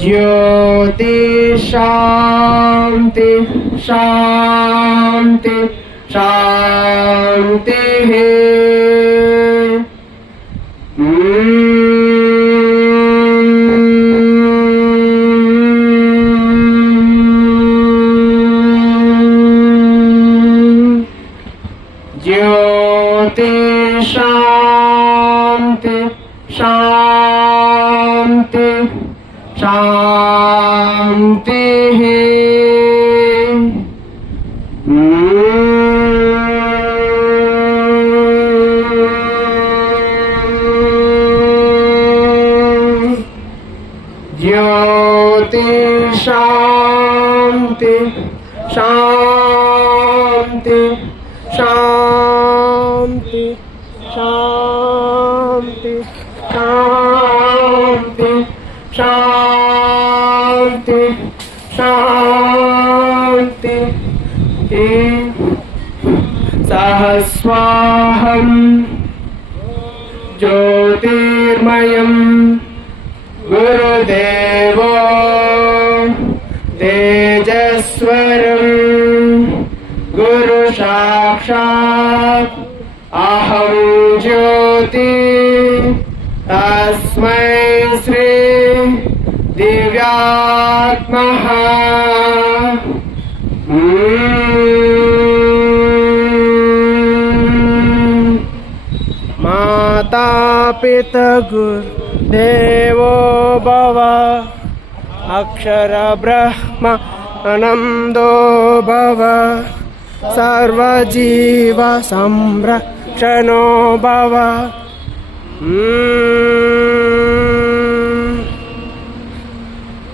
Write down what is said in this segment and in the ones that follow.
ज्योति शांति शांति शांति ज्योति शांति शांति शांति ज्योति शांति शांति शांति शांति शांति शांति शांति सहस्वाहं ज्योतिर्मयं गुरुदेवो तेजस्वरं गुरु साक्षात् अहं ज्योति तस्मै श्री दिव्यात्मः माता पिता गुरुदेवो भव अक्षर ब्रह्म आनंदो भव सर्वजीव संरक्षणो भव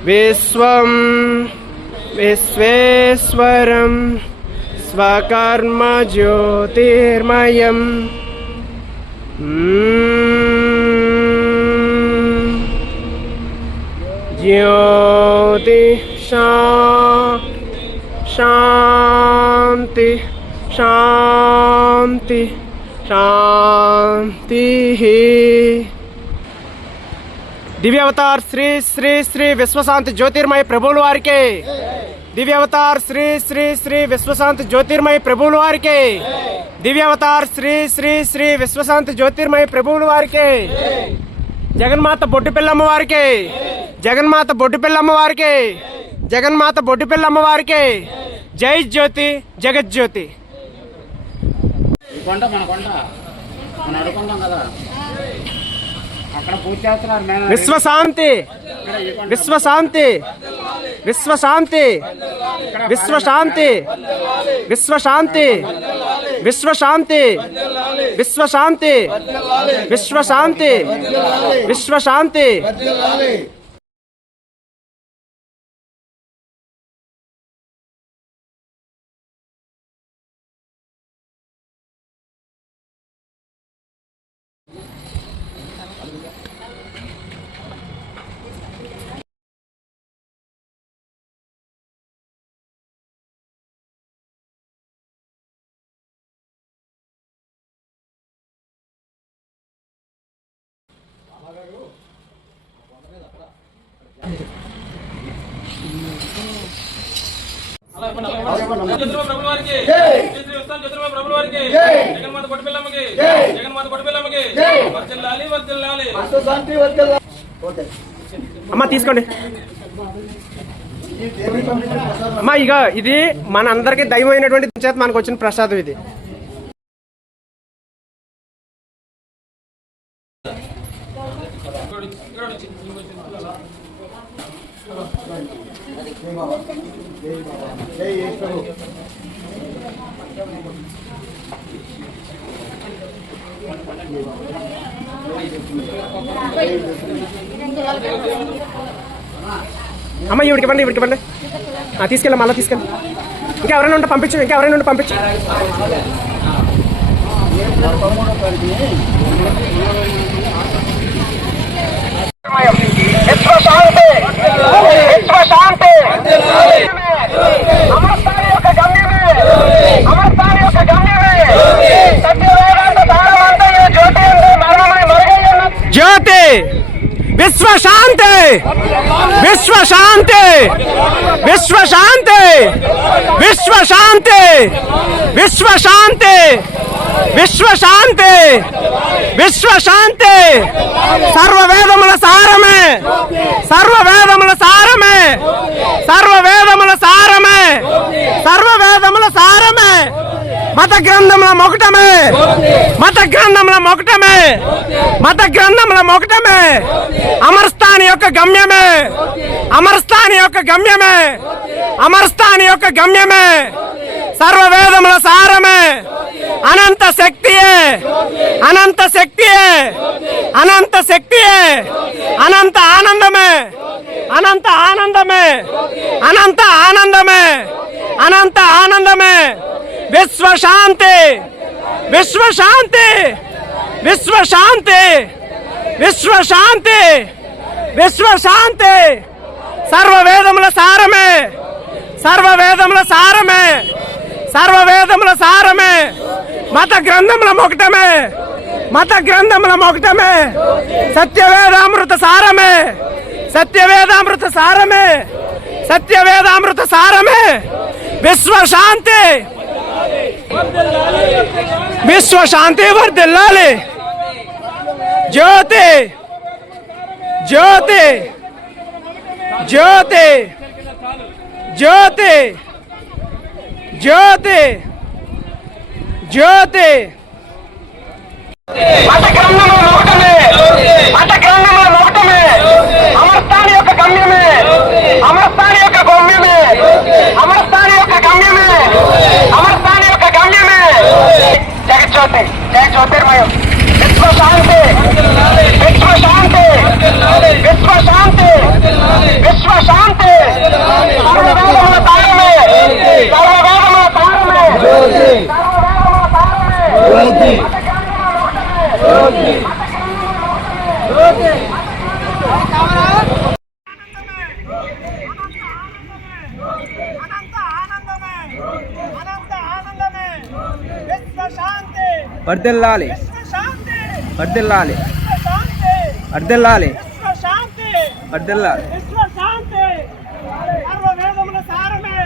विश्वं विश्वेश्वरं स्वकर्म ज्योतिर्मयं ज्योति शांति शांति शांति दिव्य अवतार श्री श्री श्री विश्वशांति ज्योतिर्मय प्रभुल वारिके दिव्य अवतार श्री श्री श्री विश्वशांति ज्योतिर्मय प्रभुल वारिके दिव्य अवतार श्री श्री श्री विश्वशांति ज्योतिर्मय प्रभुल वारिके जगन्मात बोट्टिपिल्लम्म वारिके जगन्मात बोट्टिपिल्लम्म वारिके जगन्मात बोट्टिपिल्लम्म वारिके जय ज्योति जगत ज्योति विश्व शांति विश्व शांति विश्व शांति विश्व शांति विश्व शांति विश्व शांति विश्व शांति विश्व शांति विश्व शांति అమ్మా తీసుకోండి అమ్మా ఇక ఇది మన అందరికి దైవమైనటువంటి చేత మనకు వచ్చిన ప్రసాదం ఇది అమ్మ ఇవిడికి ఇవ్వండి తీసుకెళ్ళి మళ్ళీ తీసుకెళ్ళి ఇంకెవరైనా ఉంటే పంపించు విశ్వ శాంతి విశ్వ శాంతి, విశ్వ శాంతి, విశ్వ శాంతి, విశ్వ శాంతి, విశ్వ శాంతి, విశ్వ శాంతి. సర్వవేదముల సారమే, సర్వవేదముల సారమే, సర్వవేదముల సారమే, సర్వవేదముల సారమే. మత గ్రంథముల మొకటమే, మత గ్రంథముల మొకటమే, మత గ్రంథముల మొకటమే. అమరస్థాని యొక్క గమ్యమే, అమరస్థాని యొక్క గమ్యమే, అమరస్థాని యొక్క గమ్యమే. సర్వవేదముల సారమే, అనంత శక్తియే, అనంత శక్తియే, అనంత శక్తియే, అనంత ఆనందమే, అనంత ఆనందమే, అనంత ఆనందమే, అనంత ఆనందమే. విశ్వ శాంతి, విశ్వ శాంతి, విశ్వ శాంతి, విశ్వ శాంతి, విశ్వ శాంతి. సర్వవేదముల సారమే, సర్వవేదముల సారమే, సర్వవేదముల సారమే. మత గ్రంథముల మొకటమే, మత గ్రంథముల మొకటమే. సత్యవేదామృత సారమే, సత్యవేదామృత సారమే, సత్యవేదామృత సారమే. విశ్వ శాంతి, విశ్వ శాంతి వర్ధిల్లాలి. జ్యోతి, జ్యోతి, జ్యోతి, జ్యోతి, జ్యోతి, జ్యోతి. మత గ్రంథముల మొకటమే, మత గ్రంథముల మొకటమే. అమరస్థాని యొక్క గమ్యమే, అమరస్థాని యొక్క గమ్యమే, అమరస్థాని యొక్క గమ్యమే, అమరస్థాని యొక్క గమ్యమే. జగజ్యోతి, జయ జ్యోతిర్మయం. విశ్వ శాంతి, విశ్వ శాంతి, విశ్వ శాంతి, విశ్వ శాంతి. సర్వవేదముల సారమే, సర్వవేదముల సారమే, సర్వవేదముల సారమే. వర్ధిల్లాలి, వర్ధిల్లాలి, వర్ధిల్లాలి, వర్ధిల్లాలి. సర్వవేదముల సారమే.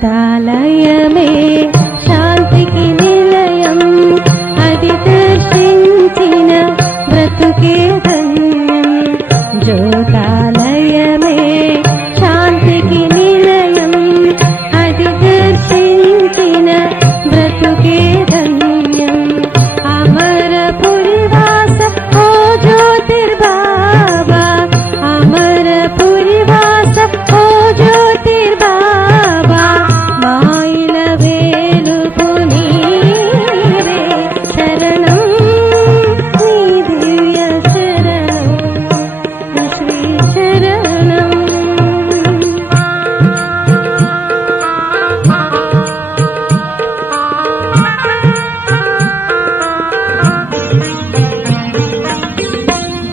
జ్యోతాలయమే శాంతికి నిలయం, అది దర్శించిన బ్రతుకే ధన్యం. జ్యోతాలయమే శాంతికి నిలయం, అది దర్శించిన బ్రతుకే ధన్యం. అమరపురివాస ఓ జ్యోతిర్బాబా, అమరపురివాస ఓ జ్యోతిర్బాబా, మాయిల వేలుపు నీవే శరణం, నీ దివ్య శరణం శ్రీ శరణం.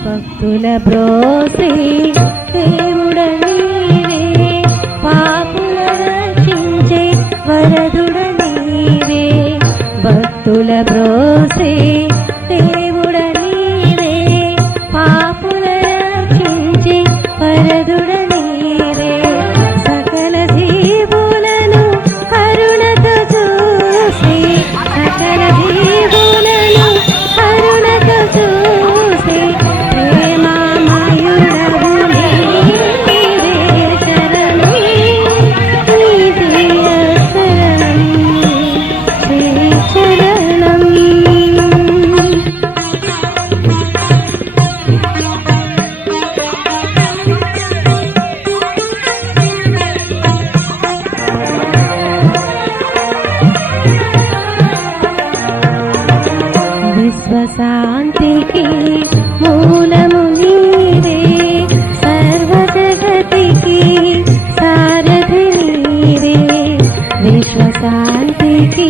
భక్తుల బ్రోసి దేవుడ నీవే, పాపుల రక్షించే వరదుడ నీవే. భక్తుల బ్రోసి దేవుడ నీవే, పాపుల రక్షించే వరదుడ నీవే. సకల జీవులను కరుణతో చూసి, సకల జీవులను కరుణతో చూసి, ప్రేమామయుడవు నీవే శరణం, నీ దివ్య శరణం శ్రీ శరణం. విశ్వశాంతికి మూలము నీవే, సర్వజగతికి సారథి నీవే. విశ్వశాంతికి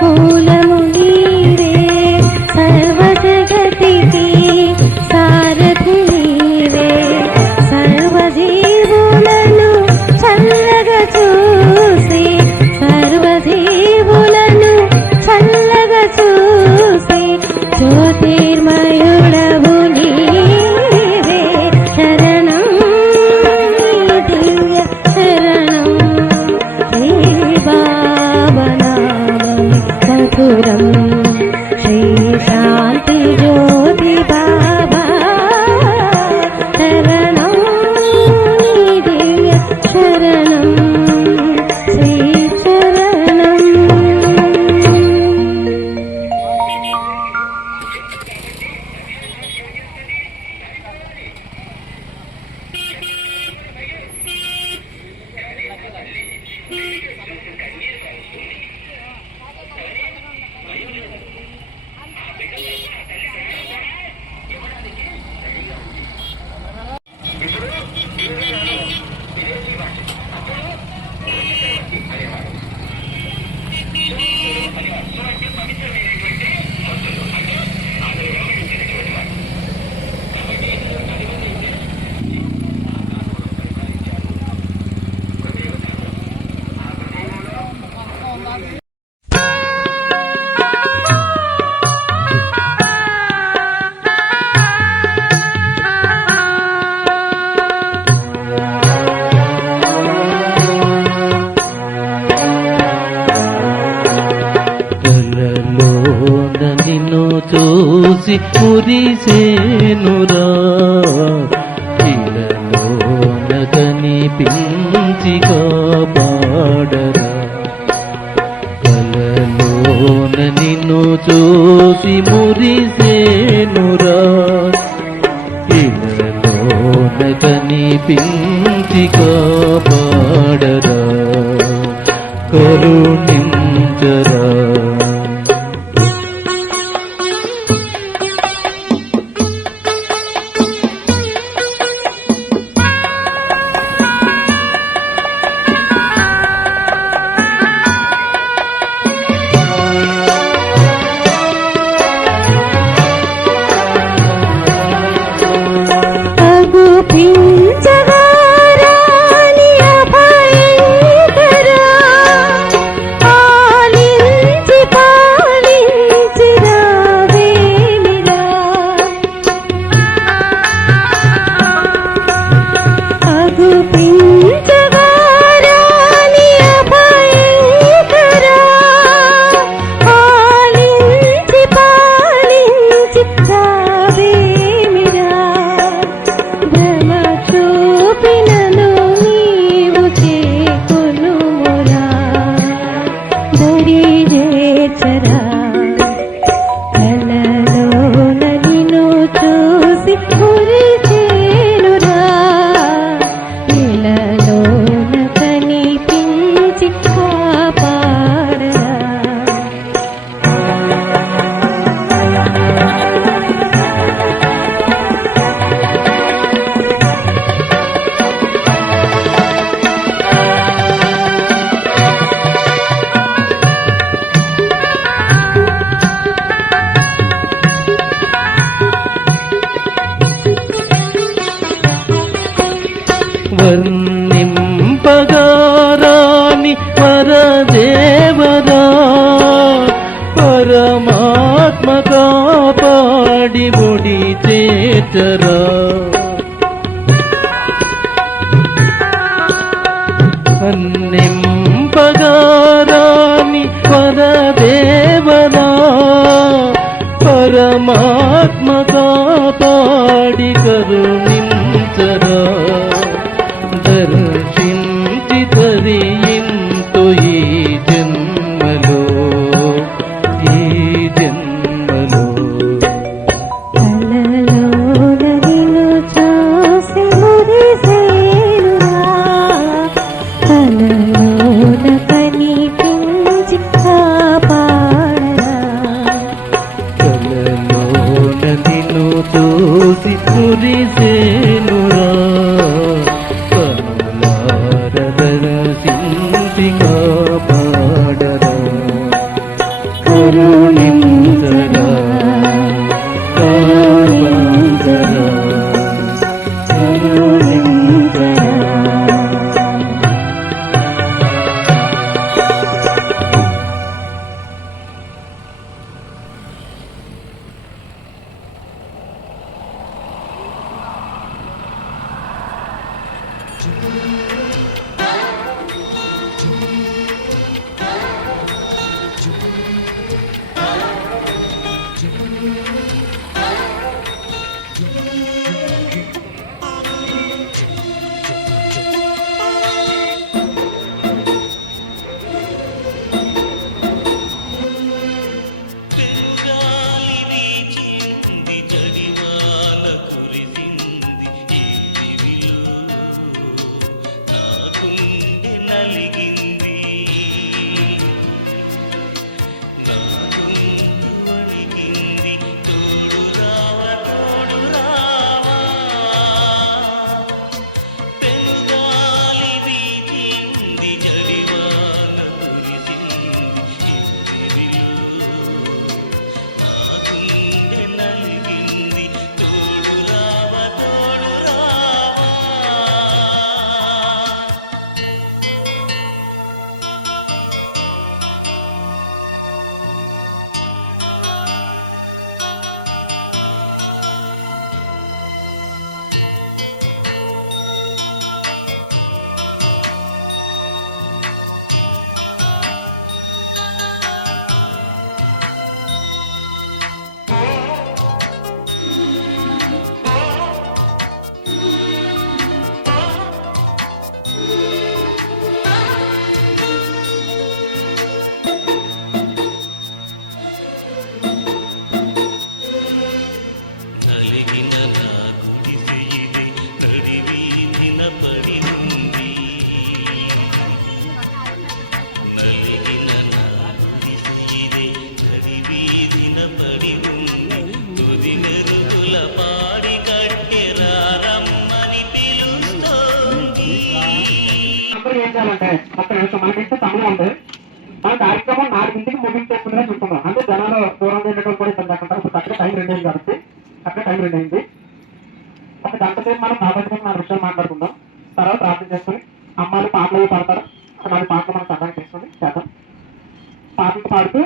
మూలము నీవే, సర్వజగతికి సారథి నీవే. సర్వజీవులను చల్లగా చూసి, సర్వజీవులను చల్లగా చూసి, జ్యోతిర్మయుడ చూసి మురిసేనురా ఇలలోన కనిపించి కాపాడరా కలలోన నిన్ను చూసి మురిసేనురా ఇలలోన కనిపించి కాపాడరా కరుణించరా పించగారాని అభయంకరా పాలించి పాలించి రావేమిరా అగు పించగారాని అభయంకరా పాలించి పాలించి రావేమిరా భ్రమ చూపినను నీవు చేకొనుమురా దరి చేర్చరా కలలోన నిన్ను చూసి మురిసేనురా ఇలలోన కనిపించి కాపాడరా వర్ణింపగారాని వరదేవరా పరమాత్మ కాపాడి ఒడి చేతరా వర్ణింపగారాని వరదేవరా పరమాత్మ కాపాడి కరుణించరా దర్శించి తరింతు ఈ జన్మలో ఈ జన్మలో కలలోన నిన్ను చూసి మురిసేనురా కలలోన కనిపించి కాపాడరా కలలోన నిన్ను చూసి మురిసేనురా కనులార దర్శించి కాపాడరా కరుణించరా కాపాడరా కరుణించరా అందరూ ఏం చేయాలంటే ఒక్క నిమిషం మనకింటే సమయం ఉంది. మన కార్యక్రమం 4ంటికి ముగించేస్తుందని చూస్తున్నాం. అంటే జనాలు దూరం వెళ్ళడం కూడా ఇబ్బంది లేకుండా ఇప్పుడు అక్కడ టైం 2 అయింది కాబట్టి అక్కడ టైం 2 అయింది. ఒక గంట సేపు మనం బాబాజీ 4 విషయాలు మాట్లాడుకుందాం. తర్వాత ప్రార్థన చేసుకుని అమ్మాయిలు పాటలు పాడతారు. 4 పాటలు మనం సహాయం చేసుకుని చేద్దాం. పాటలు పాడుతూ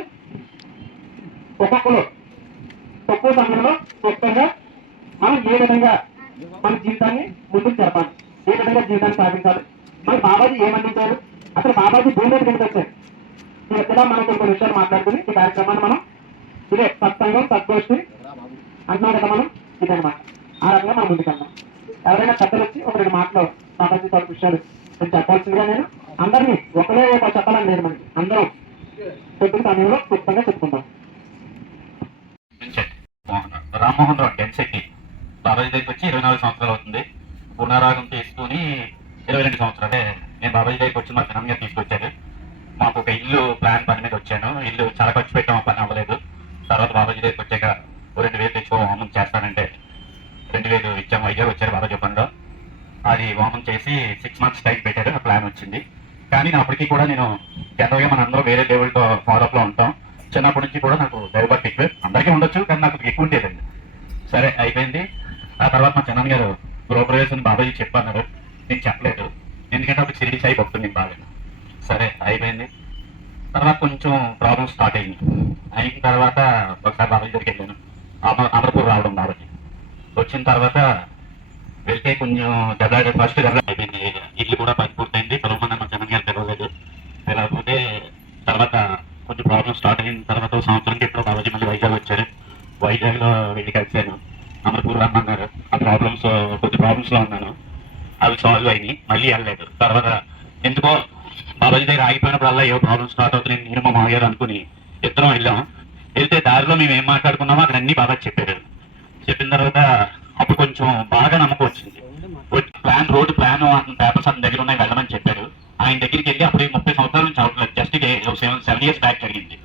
ఒక్కొక్కరు తక్కువ సమయంలో క్లుప్తంగా మనం ఏ విధంగా మన జీవితాన్ని ముందుకు జరపాలి, ఏ విధంగా జీవితాన్ని సాధించాలి, మన బాబాజీ ఏమందించారు, అసలు బాబాజీ భూమి మీద కిందకి వచ్చారు, ఈ మధ్యలో మనం కొన్ని విషయాలు మాట్లాడుకుని ఈ కార్యక్రమాన్ని మనం ఇదే సత్సంగం సద్గోష్ఠి అంటున్నాం కదా మనం, ఇదనమాట. ఆ రకంగా మనం ముందుకెళ్దాం. ఎవరైనా పెద్దలు వచ్చి ఒక 2 మాటలు బాబాజీ తోటి విషయాలు నేను చెప్పాల్సిందిగా నేను అందరినీ ఒకరే చెప్పాలని లేదు, మనకి అందరం కొద్ది సమయంలో క్లుప్తంగా చెప్పుకుందాం. రామ్మోహన్ రావు డెన్సెట్టి బాబాజీ దగ్గరికి వచ్చి 24 సంవత్సరాలు అవుతుంది. పునరాగం తీసుకుని 22 సంవత్సరాలే నేను బాబాజీ దగ్గరికి వచ్చి మా జనంగా తీసుకొచ్చారు. మాకు ఒక ఇల్లు ప్లాన్ పని మీద వచ్చాను. ఇల్లు చాలా ఖర్చు పెట్టాము, ఆ పని అవ్వలేదు. తర్వాత బాబాజీ దగ్గరికి వచ్చాక 2,000 తెచ్చుకో హోమం చేస్తానంటే 2,000 ఇచ్చాము. వైజాగ్ వచ్చారు బాబాజీ పనిలో. అది హోమం చేసి 6 మంత్స్ టైం పెట్టారు. ఆ ప్లాన్ వచ్చింది. కానీ అప్పటికీ కూడా నేను జనరల్గా మన అందరూ వేరే దేవుళ్ళతో ఫాలోఅప్లో ఉంటాం. చిన్నప్పటి నుంచి కూడా నాకు దైవభక్తి ఎక్కువ, అందరికీ ఉండొచ్చు కానీ నాకు ఎక్కువ ఉండేదండి. సరే అయిపోయింది. ఆ తర్వాత మా చిన్న గారు గృహప్రవేశం బాబాజీ చెప్పన్నారు. నేను చెప్పలేదు, ఎందుకంటే అప్పుడు షిరిడి సాయి భక్తుడు నేను బాగా. సరే అయిపోయింది. తర్వాత కొంచెం ప్రాబ్లమ్ స్టార్ట్ అయింది. అయిన తర్వాత ఒకసారి బాబాజీ దగ్గరికి వెళ్ళాను. అమరపూర్ రావడం బాబాజీ వచ్చిన తర్వాత వెళ్తే కొంచెం ఫస్ట్ అయిపోయింది. ఇల్లు కూడా పని పూర్తయింది. పిలవమని మా చిన్న గారు పిలవలేదు. పిలవకపోతే తర్వాత కొంచెం ప్రాబ్లమ్ స్టార్ట్ అయిన తర్వాత సంవత్సరం ఎప్పుడో బాబాజీ మళ్ళీ వైజాగ్ వచ్చారు. వైజాగ్ లో వెళ్ళి కలిశాను. అమరపూర్ రమ్మన్నారు. ఆ కొద్ది ప్రాబ్లమ్స్ లో ఉన్నాను. అవి సాల్వ్ అయినాయి. మళ్ళీ వెళ్ళలేదు. తర్వాత ఎందుకో బాబాజీ దగ్గర ఆగిపోయినప్పుడల్లా ఏవో ప్రాబ్లమ్స్ స్టార్ట్ అవుతున్నాయి. నేను మా మామయ్యారు అనుకుని ఇద్దరం వెళ్ళాం. వెళ్తే దారిలో మేము ఏం మాట్లాడుకున్నామో అక్కడ అన్ని బాబాజీ చెప్పారు. చెప్పిన తర్వాత అప్పుడు కొంచెం బాగా నమ్మకం వచ్చింది. రోడ్డు ప్లాన్ పేపర్స్ అతని దగ్గర ఉన్నాయి, వెళ్ళమని చెప్పారు. ఆయన దగ్గరికి వెళ్ళి అప్పుడు 30 సంవత్సరాల నుంచి అవట్లేదు. జస్ట్ 7 years బ్యాక్ జరిగింది.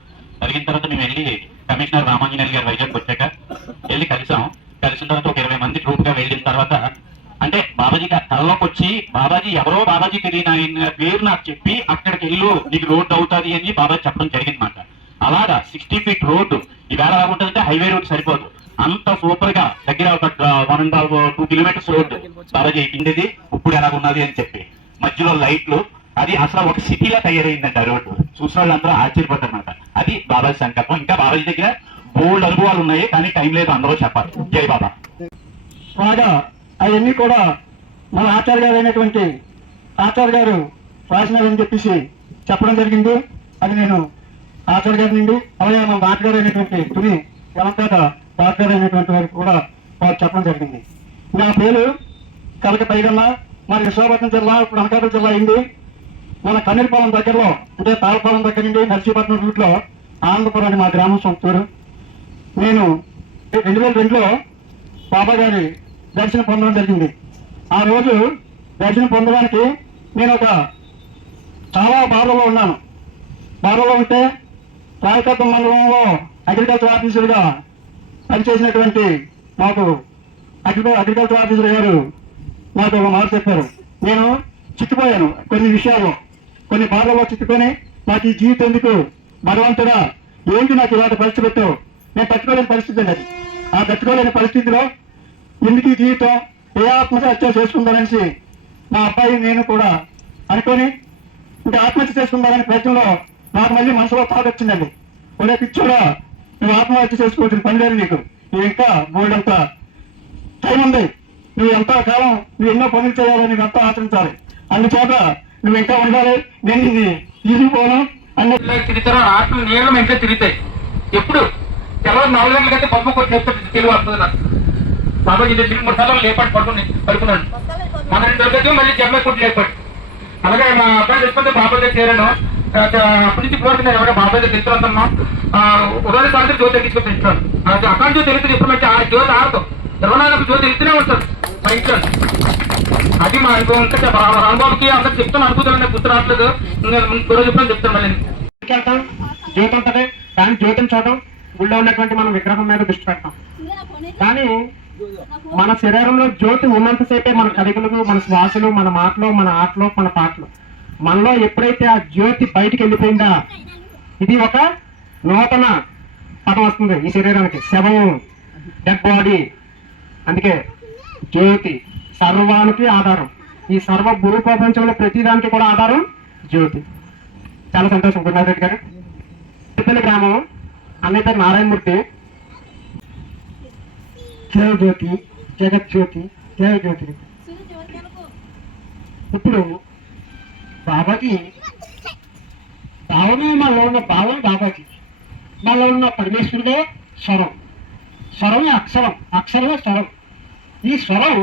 జరిగిన తర్వాత మేము వెళ్ళి కమిషనర్ రామాంజనేయులు గారు వైజాగ్ వచ్చాక వెళ్ళి కలిసాం. కలిసిన తర్వాత ఒక 20 మంది గ్రూప్ గా వెళ్ళిన తర్వాత అంటే బాబాజీ కళ్ళలోకి వచ్చి బాబాజీ ఎవరో బాబాజీ తెలియని ఆయన పేరు నాకు చెప్పి అక్కడికి వెళ్ళు నీకు రోడ్డు అవుతుంది అని బాబాజీ చెప్పడం జరిగిందన్నమాట. అలాగా 60 feet రోడ్డు ఈవేళ ఎలా ఉంటుందంటే హైవే రోడ్ సరిపోదు, అంత సూపర్ గా దగ్గర ఒక 1.5-2 kilometers రోడ్డు బాబాజీ అయిపోయింది. ఇప్పుడు ఎలా ఉన్నది అని చెప్పి మధ్యలో లైట్లు, అది అసలు ఒక సిటీలా తయారైందంట రోడ్డు. చూసిన వాళ్ళందరూ ఆశ్చర్యపడ్డారన్నమాట. అది బాబాజీ సంకల్పం. ఇంకా బాబాజీ దగ్గర బోల్డ్ అనుభవాలు ఉన్నాయి, కానీ టైం లేదు అందరూ చెప్పాలి. జై బాబా. బాగా అవన్నీ కూడా మన ఆచార్య గారు అయినటువంటి ఆచార్య గారు రాసినారని చెప్పేసి చెప్పడం జరిగింది. అది నేను ఆచార్య గారి నుండి అలాగే మన డాక్టర్ గారు అయినటువంటి తుని ఎలంపేట డాక్టర్ గారు అయినటువంటి వారికి కూడా వారు చెప్పడం జరిగింది. నా పేరు కలక పైగల్ల, మన విశాఖపట్నం జిల్లా ఇప్పుడు అనకాపల్లి జిల్లా అయింది. మన కన్నీరుపాలెం దగ్గరలో అంటే తాళపాలెం దగ్గర నుండి నర్సీపట్నం రూట్ లో ఆనందపురం అని మా గ్రామం సొంతూరు. నేను 2002లో బాబా గారి దర్శనం పొందడం జరిగింది. ఆ రోజు దర్శనం పొందడానికి నేను చాలా బాధలో ఉన్నాను. బాధలో ఉంటే రాయకత్వం మండలంలో అగ్రికల్చర్ ఆఫీసర్గా పనిచేసినటువంటి మాకు అగ్రికల్చర్ ఆఫీసర్ గారు నాకు ఒక మాట చెప్పారు. నేను చిక్కిపోయాను కొన్ని విషయాల్లో, కొన్ని బాధల్లో చిక్కుకొని నాకు ఈ జీవితం ఎందుకు భగవంతుడా ఏంటి నాకు ఇలాంటి పరిస్థితి పెట్టావు, నేను తట్టుకోలేని పరిస్థితి అండి. అది ఆ తట్టుకోలేని పరిస్థితిలో ఎందుకు ఈ జీవితం ఏ ఆత్మహత్య చేసుకుందామనేసి మా అబ్బాయి నేను కూడా అనుకొని ఇంకా ఆత్మహత్య చేసుకుందామనే ప్రయత్నంలో నాకు మళ్ళీ మనసులో థాట్ వచ్చిందండి. ఒరే పిచ్చోడా, నువ్వు ఆత్మహత్య చేసుకోవాల్సిన పని లేదు, నీకు నువ్వు ఇంకా బోల్డ్ అంతా టైం ఉంది, నువ్వు ఎంత కాలం నువ్వు ఎన్నో పనులు చేయాలని నువ్వు ఆచరించాలి, అందుచేత నువ్వు ఇంకా ఉండాలి, నేను ఇది తీసుకుపోను అన్న తిరుగుతారో ఆత్మ నీళ్ళ ఇంట్లో తిరుగుతాయి. ఎప్పుడు తెల్లవారు 4 గంటలకైతే పద్మ కొట్టి చెప్తే తెలివి వస్తుంది నాకు. బాబాజీ తిరిగి 3 సార్లు లేపాటు పడుకున్నాను. మన 2 రోజులకి మళ్ళీ జమ్మే కొట్టి లేపాడు. అలాగే మా అబ్బాయి తెచ్చుకుంటే బాబాయ్ దగ్గర చేరాను. అప్పటి నుంచి ఇప్పుడు నేను ఎవరైనా బాబాయ్ దగ్గర తెచ్చుకుంటున్నా ఉదయం సాయంత్రం జ్యోతి ఎక్కించుకొని తెచ్చుకోను. అక్కడ జ్యోతి తెలుస్తుంది ఎప్పుడు మంచి ఆ జ్యోతి ఆడతాం 24 జ్యోతి వెళ్తూనే ఉంటారు మా ఇంట్లో. అది మా అనుభవం. ఇంకా అనుభవంకి అందరు చెప్తాను అనుభూతులు గుర్తు రావట్లేదు. రోజు చెప్తాను చెప్తాను మళ్ళీ జ్యోతి ఉంటుంది. కానీ జ్యోతిని చూడటం గుళ్ళో ఉన్నటువంటి మనం విగ్రహం మీద దృష్టి పెడతాం. కానీ మన శరీరంలో జ్యోతి ఉన్నంతసేపే మన కదలికలు, మన శ్వాసలు, మన మాటలు, మన ఆటలు, మన పాటలు. మనలో ఎప్పుడైతే ఆ జ్యోతి బయటికి వెళ్ళిపోయిందా, ఇది ఒక నూతన పదం వస్తుంది ఈ శరీరానికి, శవము, డెడ్ బాడీ. అందుకే జ్యోతి సర్వానికి ఆధారం. ఈ సర్వ భూ ప్రపంచంలో ప్రతిదానికి కూడా ఆధారం జ్యోతి. చాలా సంతోషం గురునాథరెడ్డి గారు. తిరుపతి గ్రామం, అన్నయ్య పేరు నారాయణమూర్తి. జయ జ్యోతి, జగజ్యోతి, జయ జ్యోతి. ఇప్పుడు బాబాకి భావమే మనలో ఉన్న భావం, బాబాకి మనలో ఉన్న పరమేశ్వరుడే స్వరం. స్వరమే అక్షరం, అక్షరమే స్వరం. ఈ స్వరం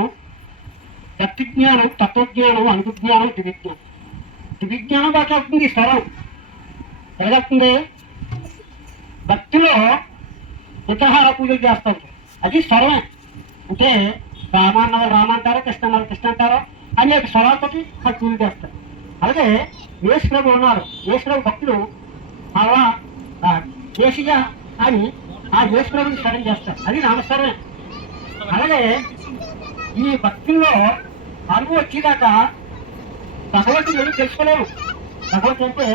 భక్తి జ్ఞానం, తత్వజ్ఞానం, అనుజ్ఞానం, దివిజ్ఞానం. దివిజ్ఞానం దాకా అవుతుంది ఈ స్వరం. ఎలాగవుతుంది? భక్తిలో విగ్రహాల పూజలు చేస్తారు, అది స్వరమే. అంటే రామాన్నవారు రామ అంటారో, కృష్ణ అన్నారు కృష్ణ అంటారో, అనేక స్వరాలతోటి పూజలు చేస్తారు. అలాగే యేసు ప్రభు ఉన్నారు, యేసు ప్రభు భక్తులు అలా కేసీయ అని ఆ యేసు ప్రభుని స్వరం చేస్తారు, అది నామస్వరమే. అలాగే ఈ భక్తుల్లో అనుభవం వచ్చేదాకా భగవంతుడు ఏమి తెలుసుకోలేము. భగవంతుడు అంటే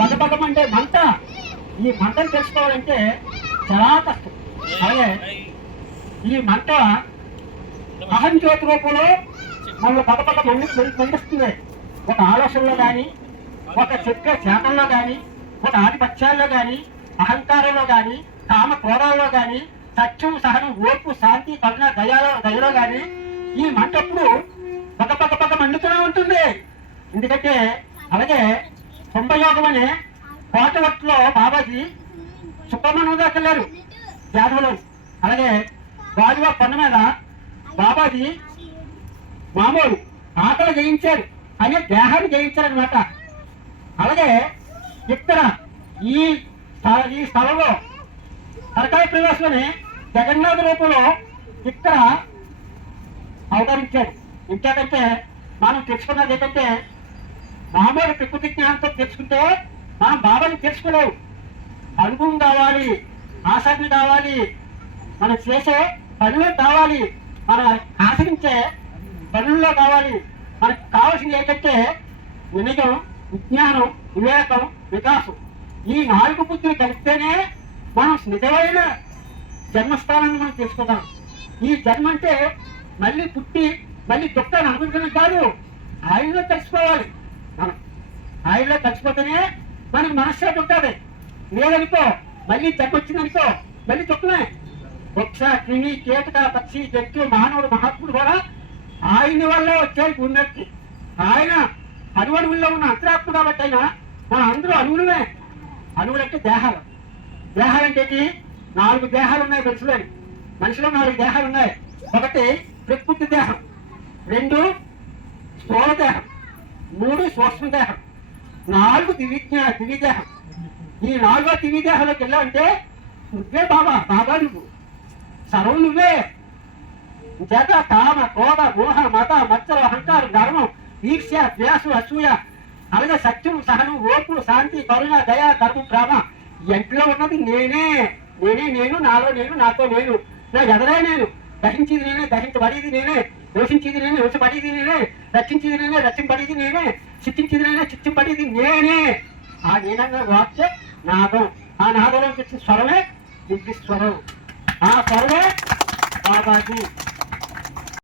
భగభగం అంటే మంట. ఈ మంటను తెలుసుకోవాలంటే చాలా కష్టం. అలాగే ఈ మంట అహం జ్యోతి రూపంలో మనం పదపద మండిస్తుంది. ఒక ఆలోచనలో కానీ, ఒక చెప్పే చేతల్లో కానీ, ఒక ఆధిపత్యాల్లో కానీ, అహంకారంలో కానీ, కామ క్రోధాల్లో కానీ, సత్యం, సహనం, ఓర్పు, శాంతి, కరుణ, దయలో కానీ ఈ మంటప్పుడు పగ మండుతూనే ఉంటుంది. ఎందుకంటే అలాగే కుంభయోగం అనే కోటవట్లో బాబాజీ సుబ్రహ్మణ్యం దాకా వెళ్ళారు యాదవులు. అలాగే గాజువా కొండ మీద బాబాజీ మామూలు ఆకలి జయించారు అనే దేహాన్ని జయించారనమాట. అలాగే ఇక్కడ ఈ స్థలంలో సరకాయ ప్రవేశంలోని జగన్నాథ రూపంలో ఇక్కడ అవతరించారు. ఇంకేంటంటే మనం తెలుసుకున్నది ఏంటంటే, మామూలు ప్రకృతి జ్ఞానంతో తెలుసుకుంటే మనం బాబాని తెలుసుకోలేవు. అనుభవం కావాలి, ఆసక్తి కావాలి, మనం చేసే పనులు కావాలి, మనం ఆచరించే పనుల్లో కావాలి. మనకు కావాల్సింది ఏంటంటే వినయం, విజ్ఞానం, వివేకం, వికాసం. ఈ 4 బుద్ధులు కలిపితేనే మనం నిజమైన జన్మస్థానాన్ని మనం తెలుసుకోగలం. ఈ జన్మ అంటే మళ్ళీ పుట్టి మళ్ళీ దుఃఖాన్ని అనుభవించడం కాదు, ఆయనలో కలిసిపోవాలి. మనం ఆయనలో కలిసిపోతేనే మనకి మనశ్శాంతి ఉంటుంది. లేదనుకో మళ్ళీ జన్మ వచ్చిందనుకో మళ్ళీ దుఃఖమే. వృక్ష, క్రిమి, కీటక, పక్షి, జంతువు, మానవుడు, మహాత్ముడు కూడా ఆయన వల్ల వచ్చాయి ఉన్నట్టు. ఆయన అణువణువుల్లో ఉన్న అంతరాత్మ కాబట్టి అయినా మన అందరూ అణువులమే. అణువులంటే దేహాలు. దేహాలంటే 4 దేహాలు ఉన్నాయి మనుషులని. మనిషిలో 4 దేహాలు ఉన్నాయి. ఒకటి ప్రకృతి దేహం, 2 స్థూల దేహం, 3 సూక్ష్మ దేహం, 4 దివ్య దేహం. ఈ 4వ దివ్య దేహంలోకి వెళ్ళావంటే నువ్వే బాబా నువ్వు సర్వం నువ్వే. జగ, కామ, క్రోధ, మోహ, మత, మత్సర, అహంకారం, గర్వం, ఈర్ష్య, ద్వేషం, అసూయ, అలాగే సత్యం, సహనం, ఓర్పు, శాంతి, కరుణ, దయ, ధర్మం, ప్రేమ. ఎంట్లో ఉన్నది నేనే. నేను, నాలో నేను, నాతో నేను, నా ఎదరే నేను. దహించేది నేనే, దహించబడేది నేనే. దోషించేది నేనే, దోషపడేది నేనే. రక్షించేది నేనే, రక్షింపడేది నేనే. శిక్షించేది నేనే, శిక్షింపడేది నేనే. ఆ నేనంగా వాక్య నాదం. ఆ నాదంలో వచ్చిన స్వరమే దివ్య స్వరం. ఆ స్వరమే బాబాజీ.